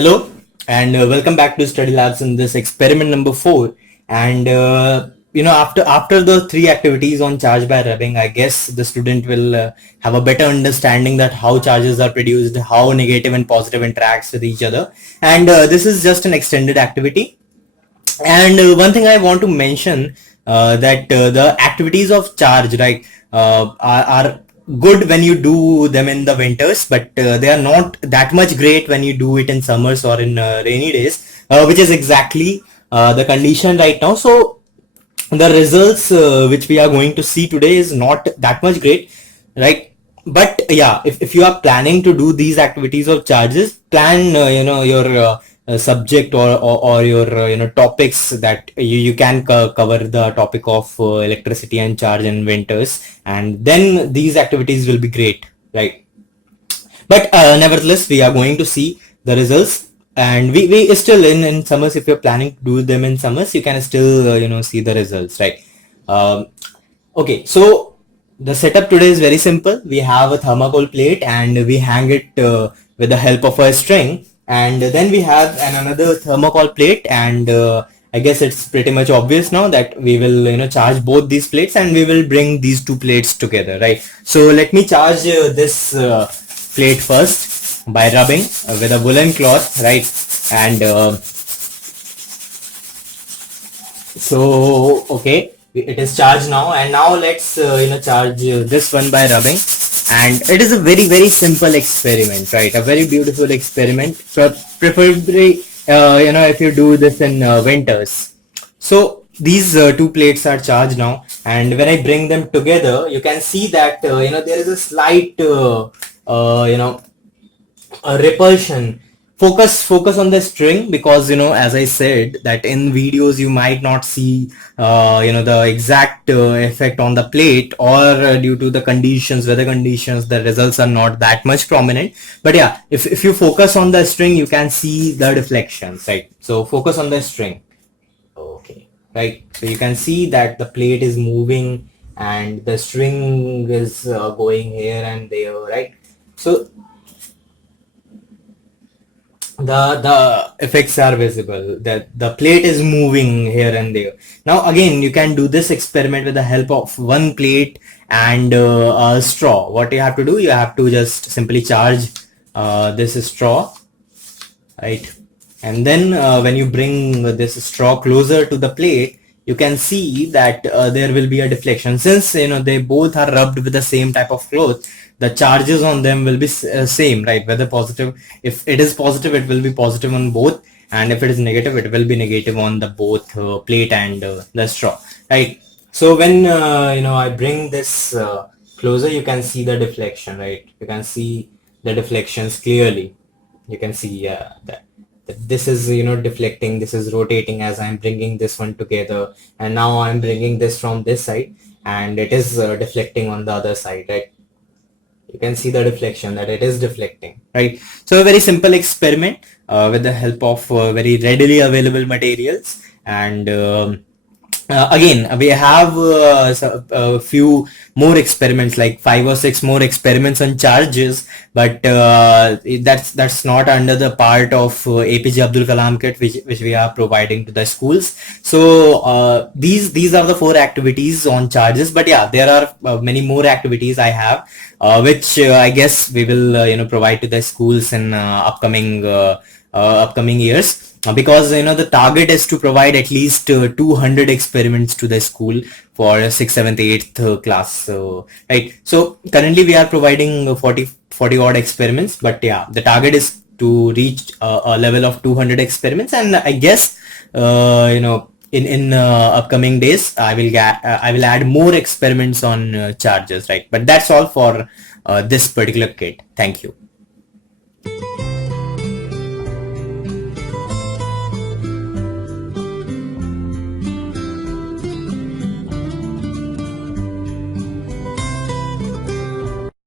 Hello and welcome back to Study Labs in this experiment number 4. And after the three activities on charge by rubbing, I guess the student will have a better understanding that how charges are produced, how negative and positive interacts with each other. And this is just an extended activity. And one thing I want to mention that the activities of charge, right, are good when you do them in the winters, but they are not that much great when you do it in summers or in rainy days, which is exactly the condition right now. So the results which we are going to see today is not that much great, right? But yeah, if you are planning to do these activities of charges, plan your subject or your topics that you can cover the topic of electricity and charge in winters, and then these activities will be great, right? But nevertheless, we are going to see the results, and we still in summers. If you're planning to do them in summers, you can still see the results, right? Okay, so the setup today is very simple. We have a thermocol plate and we hang it with the help of a string, and then we have another thermocol plate, and I guess it's pretty much obvious now that we will charge both these plates, and we will bring these two plates together, right? So let me charge this plate first by rubbing with a woolen cloth, right? And so okay, it is charged now, and now let's charge this one by rubbing. And it is a very simple experiment, right? A very beautiful experiment. So preferably if you do this in winters. So these two plates are charged now, and when I bring them together, you can see that there is a slight a repulsion. Focus on the string, because as I said that in videos you might not see the exact effect on the plate, or due to the weather conditions, the results are not that much prominent. But yeah, if you focus on the string, you can see the deflections, right? So focus on the string. Okay, right? So you can see that the plate is moving and the string is going here and there, right? So the effects are visible, that the plate is moving here and there. Now again, you can do this experiment with the help of one plate and a straw. What you have to do, you have to just simply charge this straw, right? And then when you bring this straw closer to the plate, you can see that there will be a deflection. Since they both are rubbed with the same type of cloth, the charges on them will be same, right? Whether positive, if it is positive, it will be positive on both, and if it is negative, it will be negative on the both plate and the straw, right? So when I bring this closer, you can see the deflection, right? You can see the deflections clearly. You can see that this is deflecting, this is rotating as I'm bringing this one together, and now I'm bringing this from this side, and it is deflecting on the other side, right? You can see the deflection, that it is deflecting, right? So a very simple experiment with the help of very readily available materials. And again, we have a few more experiments, like 5 or 6 more experiments on charges, but that's not under the part of APJ Abdul Kalam kit, which we are providing to the schools. So these are the 4 activities on charges, but yeah, there are many more activities I have, which I guess we will provide to the schools in upcoming years. Because the target is to provide at least 200 experiments to the school for 6th, 7th, 8th class. So right, so currently we are providing 40 odd experiments, but yeah, the target is to reach a level of 200 experiments. And I guess in upcoming days I will add more experiments on charges, right? But that's all for this particular kit. Thank you.